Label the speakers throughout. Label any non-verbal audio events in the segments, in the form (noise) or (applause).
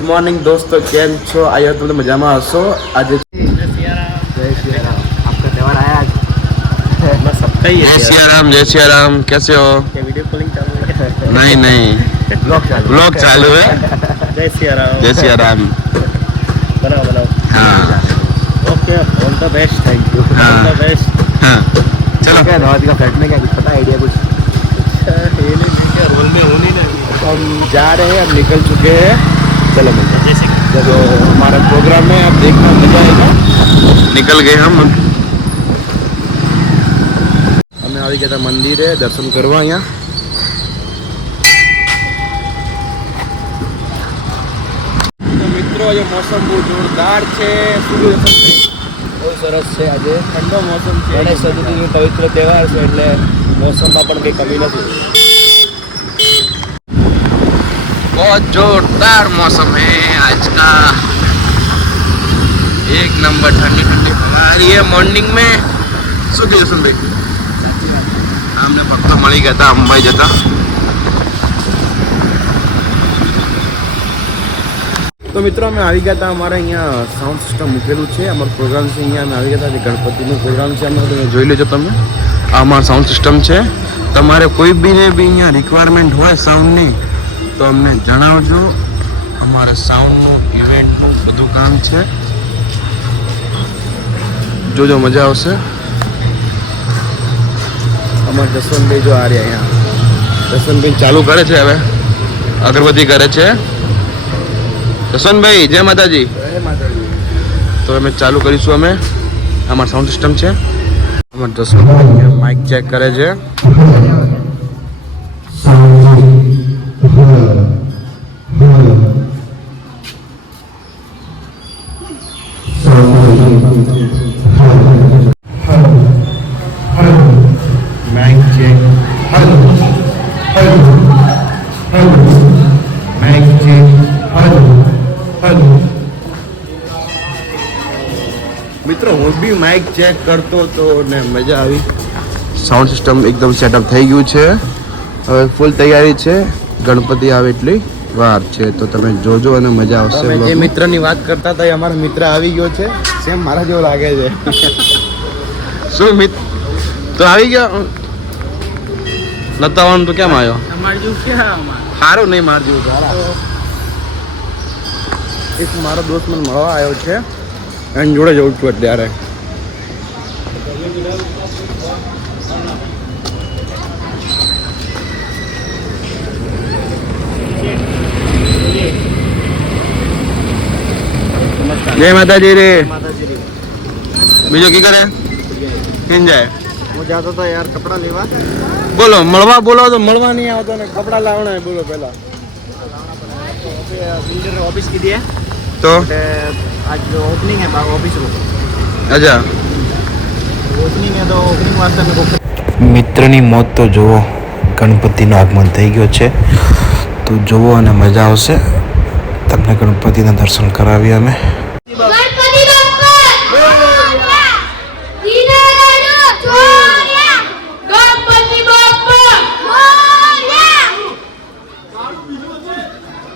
Speaker 1: Good morning દોસ્તો કેમ છો આયો તમે મજામાં હશો આજે
Speaker 2: जय सिया राम आपका त्यौहार आया आज बस सबका ही
Speaker 1: जय सिया राम जय सिया राम कैसे हो
Speaker 2: क्या वीडियो कॉलिंग चालू है
Speaker 1: नहीं नहीं
Speaker 2: ब्लॉग चालू
Speaker 1: ब्लॉग चालू है
Speaker 2: जय सिया राम
Speaker 1: जय सिया राम
Speaker 2: बनाओ बनाओ
Speaker 1: हाँ
Speaker 2: okay all the best thank you
Speaker 1: हाँ।
Speaker 2: ऑल द बेस्ट
Speaker 1: हाँ चलो
Speaker 2: क्या नवाज का फ्लैट में क्या कुछ पता आइडिया कुछ ये नहीं क्या रोल में होनी नहीं
Speaker 1: हम जा रहे हैं अब निकल चुके हैं चलो मिलते हैं
Speaker 2: जैसे
Speaker 1: जो हमारा प्रोग्राम है अब देखना मजा आएगा निकल गए हम અમે આવી ગયા હતા મંદિરે દર્શન કરવા અહીંયા તો મિત્રો આજે મોસમ બહુ જોરદાર છે સૂર્ય દર્શન
Speaker 2: બહુ સરસ છે આજે
Speaker 1: ઠંડો મોસમ છે
Speaker 2: ગણેશ ચતુર્થીનો પવિત્ર તહેવાર છે એટલે મોસમમાં પણ કંઈ કમી નથી
Speaker 1: बहुत जोरदार मौसम है आज का एक नंबर ठंडी ठंडी हवा आ रही है मॉर्निंग में શું કહ્યું સુનભાઈ અમને ફક્ત મળી ગયા હતા અંબાઈ જતા તો મિત્રો અમે આવી ગયા હતા અમારે અહીંયા સાઉન્ડ સિસ્ટમ મૂકેલું છે અમારો પ્રોગ્રામ છે અહીંયા અમે આવી ગયા હતા જે ગણપતિનો પ્રોગ્રામ છે અમે તમે જોઈ લેજો તમે આ અમારો સાઉન્ડ સિસ્ટમ છે તમારે કોઈ બીને બી અહીંયા રિક્વાયરમેન્ટ હોય સાઉન્ડની તો અમને જણાવજો. અમારા સાઉન્ડનું ઇવેન્ટનું બધું કામ છે. જોજો મજા આવશે. અમારા જસવંતભાઈ જો આ રહ્યા અહીંયા. જસવંતભાઈ ચાલુ કરે છે હવે. અગરબત્તી કરે છે. જસવંતભાઈ જય માતાજી. તો અમે ચાલુ કરીશું અમે. અમારા સાઉન્ડ સિસ્ટમ છે. અમારા જસવંતભાઈ માઇક ચેક કરે છે. બી માઇક ચેક કરતો તો ને મજા આવી. સાઉન્ડ સિસ્ટમ એકદમ સેટઅપ થઈ ગયું છે. હવે ફૂલ તૈયારી છે. ગણપતિ આવે એટલી વાર છે તો તમે જોજો અને મજા આવશે
Speaker 2: જે મિત્રની વાત કરતા હતા એ અમારો મિત્ર આવી ગયો છે. સેમ મારા જેવો લાગે છે. (laughs)
Speaker 1: શું મિત? તો આવી ગયો? નતાવાનું તો કેમ આવ્યો? સારું નહીં મારજો સારા એક મારો દોસ્ત મને મળવા આવ્યો છે. એની જોડે જઉં છું અત્યારે જય માતાજી રે. બીજો કી કરે? કેમ જાય?
Speaker 2: હું જાતો તો યાર કપડા લેવા.
Speaker 1: બોલો મળવા બોલો તો મળવા નહીં આવતો ને કપડા લાવણા બોલો પેલા
Speaker 2: ઓફિસ કીધી की दिए
Speaker 1: તો
Speaker 2: आज जो ओपनिंग है ऑफिस को
Speaker 1: અચ્છા
Speaker 2: ओपनिंग है तो ओपनिंग वास्ते मेरे को
Speaker 3: મિત્રની મોત તો જુઓ ગણપતિનું આગમન થઈ ગયો છે તો જુઓ અને મજા આવશે તમને ગણપતિના દર્શન કરાવીએ અમે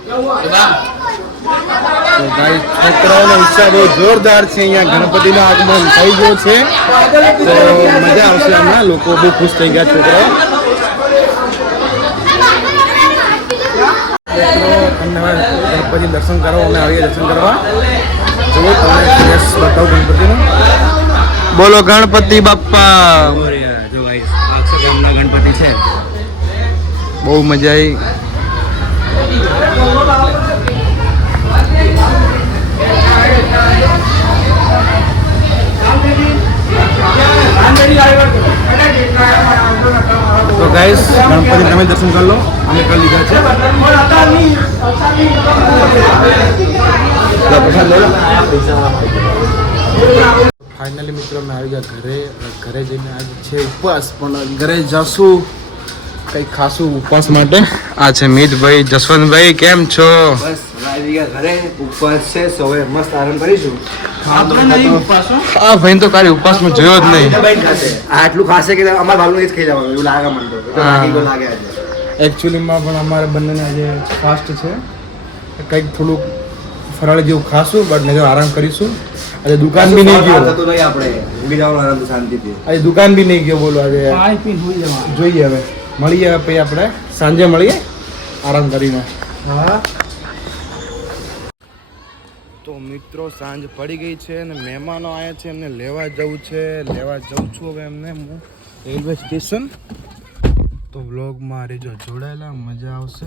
Speaker 4: ગણપતિ
Speaker 1: તો ભાઈ છોકરાઓનો ઉત્સાહ બહુ જોરદાર છે. અહીંયા ગણપતિનું આગમન થઈ ગયું છે. તો મજા આવશે હમણાં. લોકો બહુ ખુશ થઈ ગયા છોકરાઓ. ગણપતિ દર્શન કરો અમે આવીએ દર્શન કરવા. જો તમને બતાવું ગણપતિનું. બોલો ગણપતિ બાપ્પા.
Speaker 2: જો ગામના ગણપતિ છે.
Speaker 1: બહુ મજા આવી તો ગાઈસ ગણપતિ તમે દર્શન કરી લો. અમે કરી લીધા છે. ફાઇનલી મિત્રો અમે આવી ગયા ઘરે. ઘરે જઈને આજે છે ઉપવાસ પણ ઘરે જશું કંઈક ખાસું ઉપવાસ માટે. આ છે મિતભાઈ જસવંતભાઈ કેમ છો?
Speaker 2: બસ આવી ગયા ઘરે. ઉપવાસ છે સો મસ્ત આરામ કરીશું.
Speaker 1: આ ભાઈ તો કાલે ઉપવાસમાં જોયો જ નહીં.
Speaker 2: આટલું ખાશે કે અમારા ભાવનું એ જ ખાઈ જવાનું એવું લાગે મને તો. તો
Speaker 1: હા.
Speaker 2: લાગી ગયું લાગે. આજે
Speaker 1: એકચ્યુઅલીમાં પણ અમારે બંનેને આજે ફાસ્ટ છે. કંઈક થોડુંક ફરાળ જેવું ખાશું બટ નહીં આરામ કરીશું. આજે દુકાન બી નહીં ગયો.
Speaker 2: થતું નહીં આપણે. આરામથી શાંતિથી.
Speaker 1: આજે દુકાન બી નહીં ગયો બોલો આજે જોઈએ હવે. મળીએ પછી આપણે. સાંજે મળીએ. આરામ કરીને. હા. તો મિત્રો સાંજ પડી ગઈ છે અને મહેમાનો આવ્યા છે એમને લેવા જવું છે. લેવા જઉં છું હવે એમને હું. Railway station. તો વ્લોગમાં રેજો જોડાયેલા, મજા આવશે.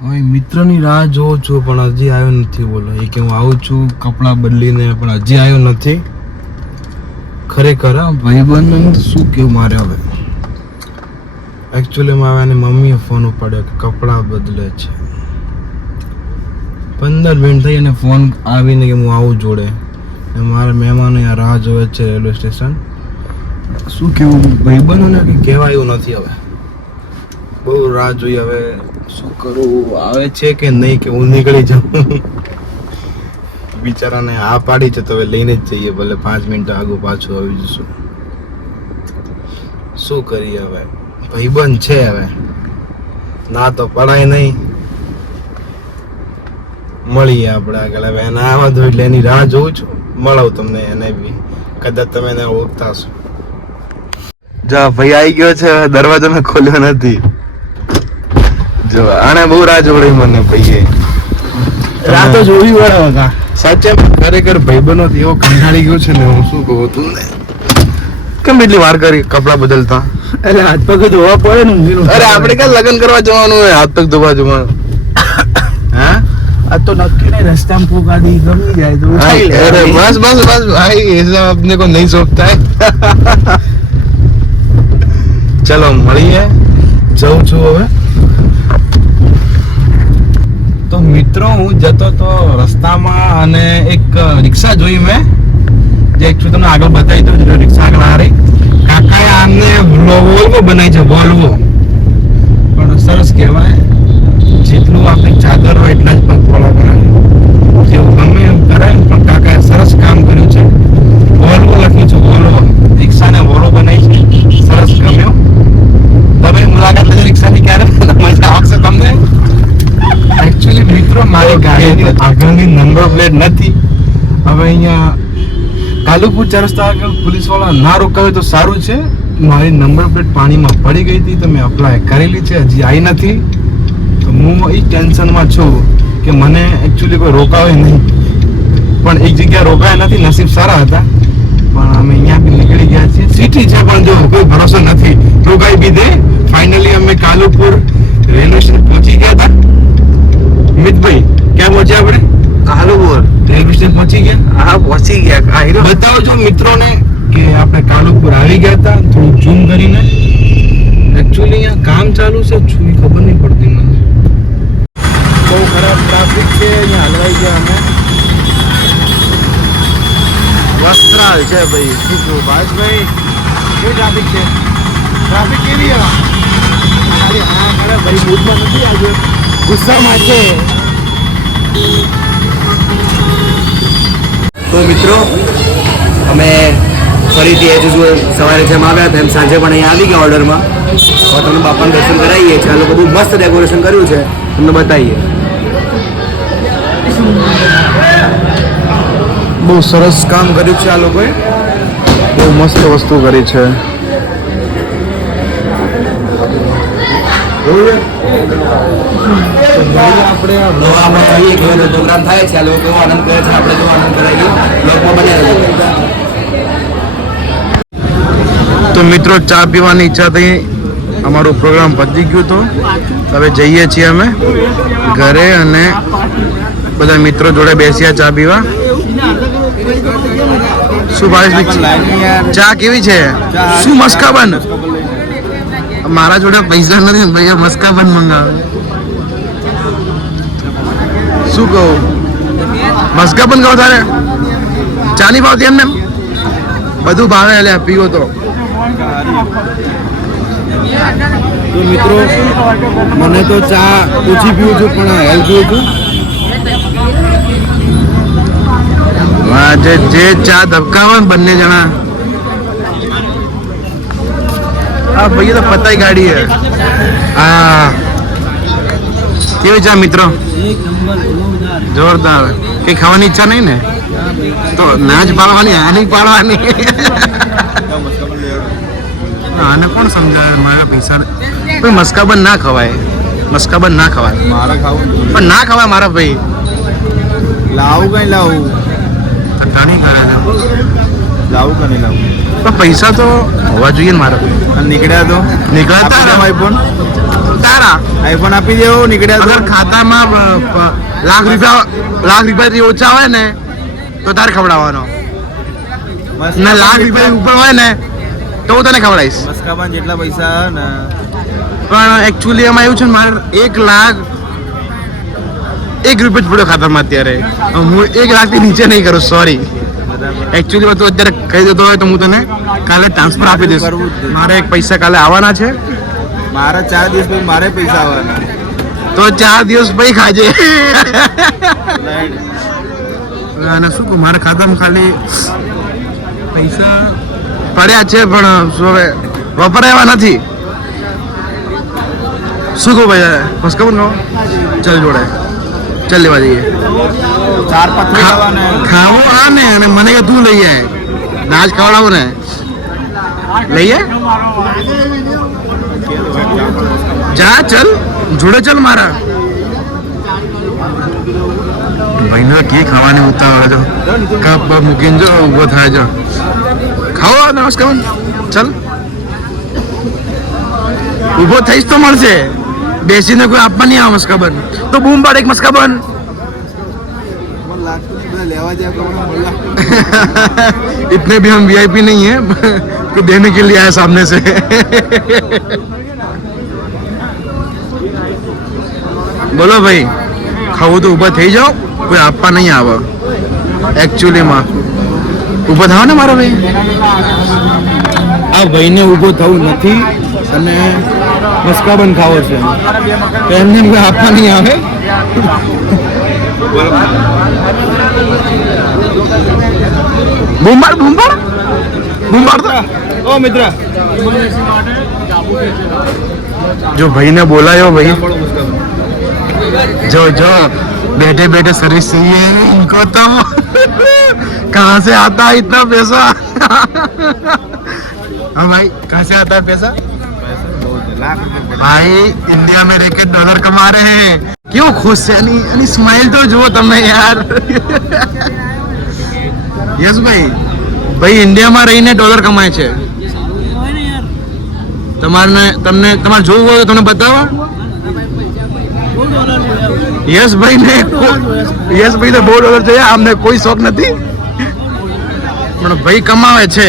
Speaker 1: હવે મિત્રની રાહ જોઉં છું, પણ હજી આવ્યો નથી બોલો. એ કે હું આવું છું, કપડાં બદલીને, પણ હજી આવ્યો નથી. ખરેખર ભાઈબંધ શું કેવું મારે હવે? એકચ્યુઅલીમાં હવે એની મમ્મીએ ફોન ઉપાડ્યો કે કપડાં બદલે છે. પંદર મિનિટ થઈ અને ફોન આવીને કે હું આવું જોડે. મારા મહેમાનો રાહ જોવે છે રેલવે સ્ટેશન શું કેવું ભાઈબંધોને કંઈ કહેવાયું નથી હવે. બહુ રાહ જોઈ હવે શું કરું? આવે છે કે નહીં કે હું નીકળી જાઉં? બિચારાને આ પાડી છે તો હવે લઈને જ જઈએ, ભલે પાંચ મિનિટ આગું પાછું આવી જશું. શું કરીએ હવે? ભાઈબંધ છે હવે. ના તો પડાય નહીં. મળીએ આપણે આગળ. હવે એના આવા તો એટલે એની રાહ જોઉં છું. મળવું તમને એને બી. કદાચ તમે એને ઓળખતા હશો. જો ભાઈ આવી ગયો છે દરવાજો મેં ખોલ્યો નથી. જો આને બહુ રાહ જોડી મને ભાઈએ.
Speaker 2: રાતો જોવી પડે
Speaker 1: સાચે ખરેખર ભાઈબંધો એવો કંટાળી ગયો છે ને હું શું કહું તું ને કેમ એટલી વાર કરી કપડા બદલતા?
Speaker 2: એટલે હાથ પગ ધોવા પડે ને
Speaker 1: અરે આપણે ક્યાં લગ્ન કરવા જવાનું હોય? હાથ પગ ધોવા જવાનું. હા?
Speaker 2: આ તો નક્કી નહીં રસ્તામાં પોગાડી ગમી જાય તો
Speaker 1: અરે બસ બસ બસ. ભાઈ એસા આપને કો નહીં સોંપતા. ચલો મળીએ. જઉં છું હવે. તો મિત્રો, હું જતો તો રસ્તામાં અને એક રિક્ષા જોઈ મેં. જે એકચું તમને આગળ બતાવી દઉં છું રિક્ષા આગળ આ રહી. કાકાએ આમને વોલ્વો બનાવી છે વોલ્વો પણ સરસ કહેવાય, જેટલું આપણે ચાદર હોય એટલા જ પગપાળા બનાવે. જેવું ગમે એમ કરાય, પણ કાકાએ સરસ કામ કર્યું છે. વોલ્વો લખ્યું છે વોલ્વો કાલુપુર ચાર રસ્તા આગળ પોલીસવાળા ના રોકાવે તો સારું છે. મારી નંબર પ્લેટ પાણીમાં પડી ગઈ હતી, તો મેં અપ્લાય કરેલી છે, હજી આવી નથી. તો હું એ ટેન્શનમાં છું કે મને એકચ્યુઅલી કોઈ રોકાવે નહીં. પણ એક જગ્યા રોકાયા નથી, નસીબ સારા હતા. પણ અમે અહીંયા બી નીકળી ગયા છીએ. સિટી છે પણ જો, કોઈ ભરોસો નથી. રોકાઈ બી દે. ફાઇનલી અમે કાલુપુર રેલવે સ્ટેશન પહોંચી ગયા હતા મિતભાઈ ક્યાં પહોંચ્યા આપણે કાલુપુર રેલવે સ્ટેશન પહોંચી ગયા
Speaker 2: હા પહોંચી ગયા આ
Speaker 1: બતાવજો મિત્રોને કે આપણે કાલુપુર આવી ગયા હતા થોડું ઝૂમ કરીને. એકચ્યુઅલી અહીંયા કામ ચાલુ છે શું એ ખબર નહીં પડતી મને. બહુ ખરાબ ટ્રાફિક છે અહીંયા હલવાઈ ગયા અમે. વસ્ત્રાલ છે ભાઈ શું કહું ભાજભાઈ કેવી ટ્રાફિક છે? ટ્રાફિક કેવી છે? ખાલી હા કરે ભાઈ મૂડમાં નથી આજે ગુસ્સામાં છે.
Speaker 2: તો મિત્રો, અમે ફરીથી એ જ સવારે જેમ આવ્યા તેમ સાંજે પણ અહીંયા આવી ગયા ઓર્ડરમાં. હવે તમને બાપાનું દર્શન કરાવીએ છીએ. આ લોકો બહુ મસ્ત ડેકોરેશન કર્યું છે. તમને બતાવીએ.
Speaker 1: બહુ સરસ કામ કર્યું છે આ લોકોએ. બહુ મસ્ત વસ્તુ કરી છે. આપણે
Speaker 2: તો જોઈએ કેવો પ્રોગ્રામ થાય છે લોકો આનંદ કરે છે આપણે કેવો આનંદ કરાવીએ બ્લોગમાં બન્યા
Speaker 1: તો મિત્રો ચા પીવાની ઈચ્છા થઈ અમારો પ્રોગ્રામ પતી ગયો તો. હવે જઈએ છીએ અમે ઘરે અને બધા મિત્રો જોડે બેસ્યા ચા પીવા. શું ભાઈ ચા કેવી છે? શું મસ્કાબન. મારા જોડે પૈસા નથી ભાઈ પણ મંગાવે. શું કહું? મસ્કા પણ કહો તારે? ચા નહીં ભાવતી એમને એમ? બધું ભાવે એટલે પીવો તો. તો મિત્રો મને તો ચા ઓછી પીવું છું પણ હેલ્પ પીવું છું. જે જે ચા ધબકાવા બંને જણા આ ભાઈ તો પતાઈ ગાડી હે. હા કેવી છે મિત્રો? જોરદાર. કઈ ખાવાની ઈચ્છા નહીં ને? તો ના જ પાડવાની આ નહીં પાડવાની. આને કોણ સમજાવે? મારા પૈસા ભાઈ મસ્કાબન ના ખવાય. મસ્કાબન ના ખવાય.
Speaker 5: મારા ખાવું
Speaker 1: પણ ના ખવાય મારા ભાઈ.
Speaker 5: લાવું કઈ લાવું?
Speaker 1: ધણી કરે છે.
Speaker 5: લાવું કે નહીં લાવું?
Speaker 1: તો પૈસા તો હોવા જોઈએ ને મારા
Speaker 5: અને નીકળ્યા તો?
Speaker 1: નીકળ્યા તારા.
Speaker 5: આઈફોન
Speaker 1: તારા?
Speaker 5: આઈફોન આપી દેવો નીકળ્યા તો?
Speaker 1: ખાતામાં લાખ રૂપિયા લાખ રૂપિયાથી ઓછા હોય ને તો તારે ખવડાવવાનો. ને લાખ રૂપિયા ઉપર હોય ને તો હું તને ખવડાવીશ.
Speaker 5: મસ્કાબાન જેટલા પૈસા ને.
Speaker 1: પણ એકચ્યુઅલી એમાં એવું છે ને મારે એક લાખ એક રૂપિયા જ પડ્યો ખાતામાં અત્યારે. હું એક લાખથી નીચે નહીં કરું સોરી એકચ્યુઅલી તું અત્યારે કહી દેતો હોય તો હું તને કાલે ટ્રાન્સફર આપી દઈશ. મારે એક પૈસા કાલે આવવાના છે.
Speaker 5: મારા ચાર દિવસ પછી મારે પૈસા આવવાના.
Speaker 1: તો ચાર દિવસ પછી ખાજે. અને શું કહું મારા ખાતામાં ખાલી પૈસા પડ્યા છે પણ હવે વપરાય નથી. શું કહું ભાઈ બસ ખબર કહો ચાલ જોડે. ચાલ લેવા જઈએ.
Speaker 5: ચાર
Speaker 1: ખાવું આ ને અને મને કે તું લઈ આય. નાચ ખવડાવું ને. લઈએ? જા ચલ. જોડે ચલ મારા. ભાઈનો કે ખાવાની ઉતાવળ જો કપ મૂકીને જો ઊભો થાય જો. ખાઓ નમસ્કાર. ચલ. ઊભો થઈશ તો મળશે. બેસીને કોઈ આપવા નહીં આવે મસ્કાબન તો બૂમ પાડ એક મસ્કાબન
Speaker 5: મને લાગતું નહીં બધા લેવા જાય તો મને મળે.
Speaker 1: इतने भी हम वीआईपी नहीं है कि देने के लिए आए सामने से (laughs) બોલો ભાઈ ખાવું તો ઊભા થઈ જાઓ કોઈ આપવા નહીં આવે એકચ્યુઅલીમાં ઊભા થાવ ને મારો ભાઈ આ ભાઈને ઊભો થવું નથી અને મસ્કાબન ખાવો છે તો એમને કોઈ આપવા નહીં આવે બુંબાડ બુંબાડ બુંબાડ તો
Speaker 5: ઓ મિત્ર
Speaker 1: જો ભાઈને બોલાયો ભાઈ
Speaker 5: બોલો મસ્કાબાન
Speaker 1: जो जो बैठे बैठे सर्विस चाहिए इनको तो कहाँ से आता है इतना पैसा हाँ भाई कहाँ से आता है पैसा ભાઈ ઇન્ડિયા મેં રહેકે ડોલર કમા રહે હે કેવો ખુશ છે અને એની સ્માઈલ તો જુઓ તમે યાર યસ ભાઈ ભાઈ ઇન્ડિયામાં રહીને ડોલર કમાય છે તમારને તમને તમારે જોવું હોય તમને બતાવવા યસ ભાઈ ને યસ ભાઈ તો બહુ ડોલર જોઈએ આમને કોઈ શોખ નથી પણ ભાઈ કમાવે છે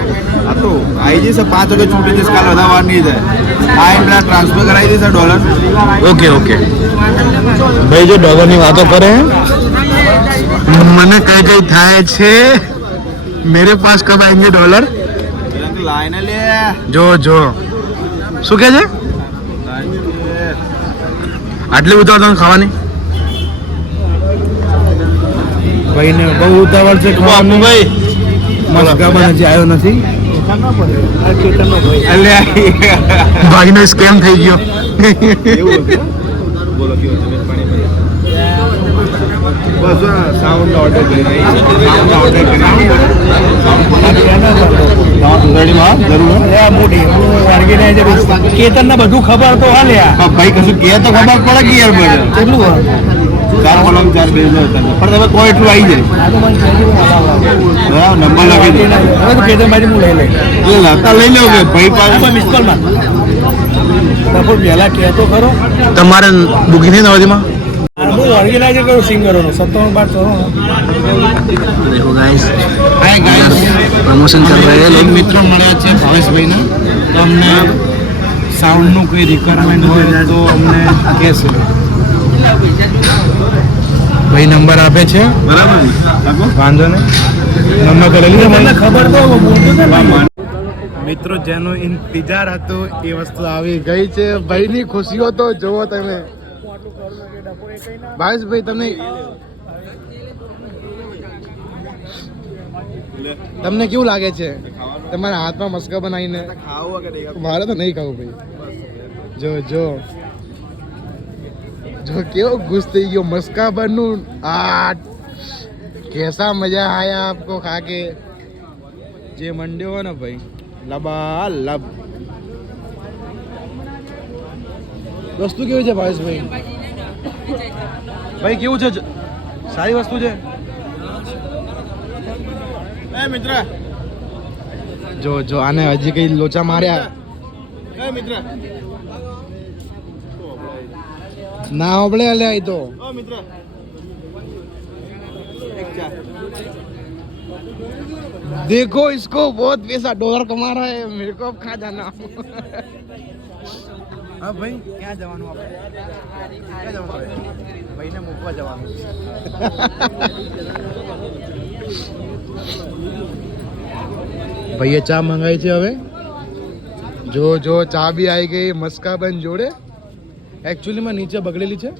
Speaker 5: આ આવી જશે પાંચ વાગે છૂટી જશે કાલે બધા વાર નહીં થાય. આ એમ પેલા ટ્રાન્સફર કરાવી દેશે ડોલર
Speaker 1: ઓકે ઓકે. ભાઈ જો ડોલરની વાતો કરે મને કઈ કઈ થાય છે મેરે પાસ કબ આएंगे ડોલર
Speaker 5: લાઈને લે.
Speaker 1: જો જો. શું કે છે? આટલી ઉતાવળ તમને ખાવાની?
Speaker 2: ભાઈને બહુ ઉતાવળ છે
Speaker 1: ખાવાનું. ભાઈ?
Speaker 2: મસ્કાબન હજી આવ્યો નથી.
Speaker 1: ભાઈનો સ્કેમ થઈ ગયો.
Speaker 5: બોલો કેવું બસ સાઉન્ડ ઓર્ડર કરી સાઉન્ડ ઓર્ડર કરી
Speaker 2: કેતન ને બધું ખબર તો હાલ્યા
Speaker 5: ભાઈ કશું કે તો ખબર પડે કે યાર બધે?
Speaker 2: કેટલું
Speaker 5: તમે કોઈ એટલું આવી જાય. નંબર લખી દે.
Speaker 2: લઈ
Speaker 5: લઉં કે ભાઈ પાસે.
Speaker 2: તો ખરો.
Speaker 1: તમારે બુકિંગ થઈ નવદીમાં
Speaker 2: હું ઓર્ગેનાઇઝર કરું સિંગરોનો. સત્તાણું બાર ચોરાણું.
Speaker 1: દેખો ગાઈસ
Speaker 5: હાય ગાઈસ
Speaker 1: પ્રમોશન કરી
Speaker 5: રહ્યા મિત્રો મળ્યા છે ભાવેશભાઈના. તો અમને સાઉન્ડનું કોઈ રિક્વાયરમેન્ટ હોય તો અમને કહેશે.
Speaker 1: ભાઈ નંબર આપે છે?
Speaker 5: બરાબર
Speaker 1: વાંધો નહીં. નંબર તો લઈ લીધો
Speaker 5: ખબર તો
Speaker 1: મિત્રો જેનો ઇંતજાર હતો એ વસ્તુ આવી ગઈ છે. ભાઈની ખુશીઓ તો જુઓ તમે. ભાઈ તમને તમને કેવું લાગે છે? તમારા હાથમાં મસ્કા બનાવીને? મારે તો નહીં ખાવું ભાઈ. જો જો. જો કેવો ગુસ્સ થઈ ગયો, મસ્કાબરનું આ કેસા મજા આયા આપકો ખા કે જે મંડ્યો હોય ને ભાઈ લબા લબ. વસ્તુ કેવી છે ભાવેશભાઈ ભાઈ? ભાઈ, કેવું છે? સારી વસ્તુ છે?
Speaker 5: એ મિત્ર.
Speaker 1: જો જો, આને હજી કઈ લોચા માર્યા?
Speaker 5: મિત્ર.
Speaker 1: ના ઓબળે અલ્યા એ તો
Speaker 5: ઓ મિત્ર એક ચા
Speaker 1: देखो इसको बहुत पैसा डॉलर कमा रहा है मेरे को अब कहाँ जाना હા ભાઈ ક્યાં જવાનું આપણે ક્યાં જવાનું આપણે ભાઈને મૂકવા જવાનું (laughs) ભાઈએ ચા મંગાવી છે હવે જો જો ચા બી આવી ગઈ મસ્કાબન જોડે એકચ્યુઅલીમાં નીચે બગડેલી છે.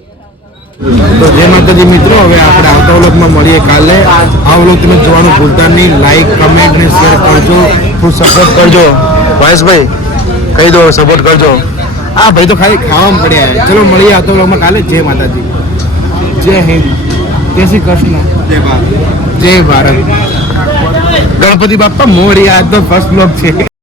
Speaker 1: તો જે માતાજી મિત્રો હવે આપણે આવતા વ્લોગમાં મળીએ કાલે. આ વ્લોગ તમે જોવાનું ભૂલતા નહીં. લાઈક કમેન્ટ ને શેર કરજો. ખૂબ સપોર્ટ કરજો. ભાઈ કહી દો સપોર્ટ કરજો. આ ભાઈ તો ખાલી ખાવામાં પડ્યા ચલો મળીએ આવતા વ્લોગમાં કાલે. જય માતાજી. જય હિન્દ. જય શ્રી કૃષ્ણ.
Speaker 5: જય ભારત.
Speaker 1: જય ભારત. ગણપતિ બાપા મોરી આજ તો ફર્સ્ટ વ્લોગ છે.